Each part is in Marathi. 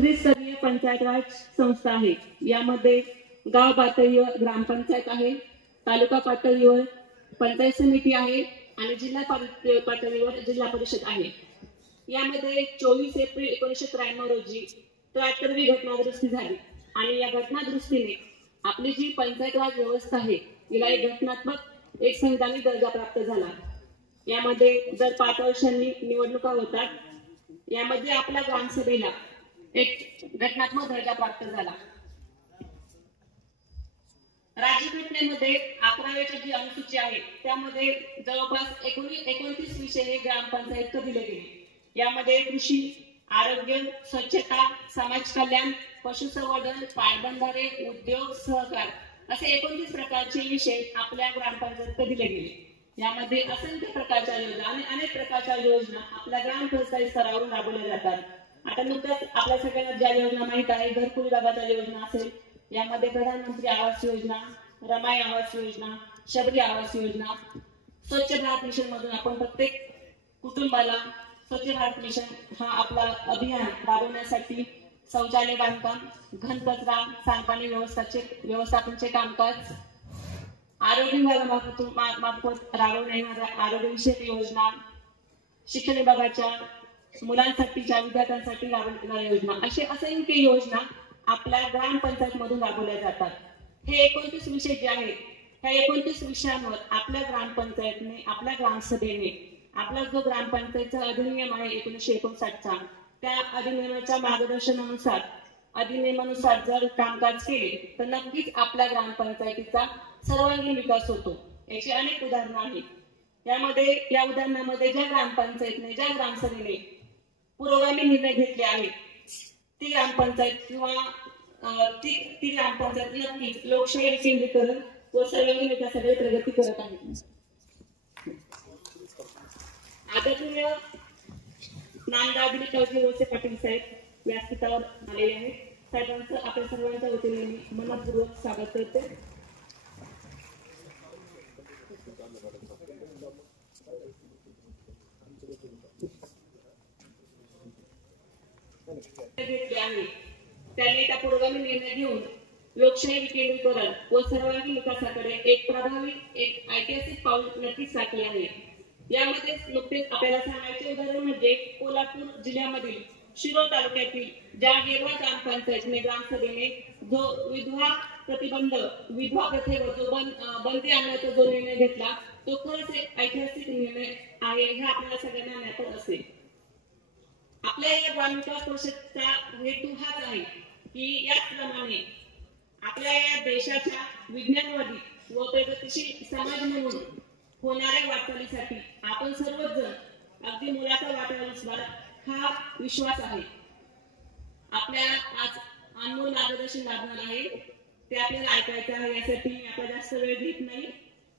त्रिस्तरीय पंचायत राज संस्था आहे। यामध्ये गाव पातळीवर ग्रामपंचायत आहे, तालुका पातळीवर पंचायत समिती आहे आणि जिल्हा पातळीवर जिल्हा परिषद आहे। यामध्ये 24 एप्रिल 1993 रोजी 73वी घटना दुरुस्ती झाली आणि या घटना दुरुस्तीने आपली जी पंचायत राज व्यवस्था आहे तिला एक घटनात्मक एक संविधानिक दर्जा प्राप्त झाला। यामध्ये दर 5 वर्षांनी निवडणुका होतात। यामध्ये आपल्या ग्रामसभेला एक घटनात्मक दर्जा प्राप्त झाला। राज्यघटनेमध्ये 11व्या जी अनुसूची आहे त्यामध्ये जवळपास 29 विषय हे ग्रामपंचायत दिले गेले। यामध्ये कृषी, आरोग्य, स्वच्छता, समाज कल्याण, पशुसंवर्धन, पाटबंधारे, उद्योग, सहकार असे 29 प्रकारचे विषय आपल्या ग्रामपंचायत दिले गेले। यामध्ये असंख्य प्रकारच्या योजना आणि अनेक प्रकारच्या योजना आपल्या ग्रामपंचायत स्तरावरून राबवल्या जातात। आता नुकताच आपल्या सगळ्यांना ज्या योजना माहित आहे, घरकुल विभागाच्या योजना असेल, यामध्ये प्रधानमंत्री आवास योजना, रमाई आवास योजना, शबरी आवास योजना, स्वच्छ भारत मिशन मधून आपण प्रत्येक कुटुंबाला स्वच्छ भारत मिशन हा आपला अभियान राबवण्यासाठी शौचालय बांधकाम, घन कचरा, सांडपाणी व्यवस्थापनाचे कामकाज, आरोग्य विभागामार्फत राबवण्यात येणाऱ्या आरोग्यविषयक योजना, शिक्षण विभागाच्या मुलांसाठीच्या विद्यार्थ्यांसाठी राबवण्यात योजना, असे असंख्य योजना आपल्या ग्रामपंचायत मधून राबवल्या जातात। हे 29 विषय जे आहेत ह्या 29 विषयांवर आपल्या ग्रामपंचायतने, आपल्या ग्रामसभेने आपला जो ग्रामपंचायतचा अधिनियम आहे 1959चा, त्या अधिनियमाच्या मार्गदर्शनानुसार अधिनियमानुसार जर कामकाज केले तर नक्कीच आपल्या ग्रामपंचायतीचा सर्वांगीण विकास होतो। याची अनेक उदाहरणं आहेत। या उदाहरणामध्ये ज्या ग्रामपंचायतने, ज्या ग्रामसभेने पुरोगामी निर्णय घेतले आहेत ती ग्रामपंचायत किंवा ती ग्रामपंचायत नक्कीच लोकशाही केंद्रीकरण व सर्वांगीण विकासाकडे प्रगती करत आहे। आदरणीय नामदार दिलीपरावजी वळसे पाटील साहेब व्यासपीठावर आलेले आहेत। साहेबांचं आपल्या सर्वांच्या वतीने मी मनपूर्वक स्वागत करते। त्यांनी त्या पुरोगामी निर्णय घेऊन लोकशाही विकेंद्रीकरण व सर्वांगीण विकासाकडे एक प्रभावी, एक ऐतिहासिक पाऊल नक्कीच टाकले आहे। यामध्ये नुकतेच आपल्याला सांगायचे उदाहरण म्हणजे कोल्हापूर जिल्ह्यामधील शिरोळ तालुक्यातील ज्या गेरवा ग्रामपंचायतने ग्रामसभेने जो विधवा प्रथेवर जो बंदी आणण्याचा जो निर्णय घेतला तो खरंच एक ऐतिहासिक निर्णय आहे, हे आपल्याला सगळ्यांना ज्ञात असेल। आपल्या या ग्रामविकास परिषदचा हेतू हाच आहे की याचप्रमाणे आपल्या या देशाच्या विज्ञानवादी व प्रगतिशील समाज म्हणून होणाऱ्या वाटचालीसाठी आपण सर्वच जण अगदी मुलाचा वाटा उचलाल हा विश्वास आहे। आपल्याला आज अनमोल मार्गदर्शन लाभणार आहे, ते आपल्याला ऐकायचं आहे। यासाठी मी आपला जास्त वेळ घेत नाही।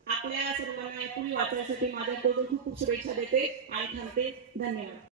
आपल्या सर्वांना पुढे वाचण्यासाठी माझ्याकडून खूप खूप शुभेच्छा देते आणि थांबते। धन्यवाद।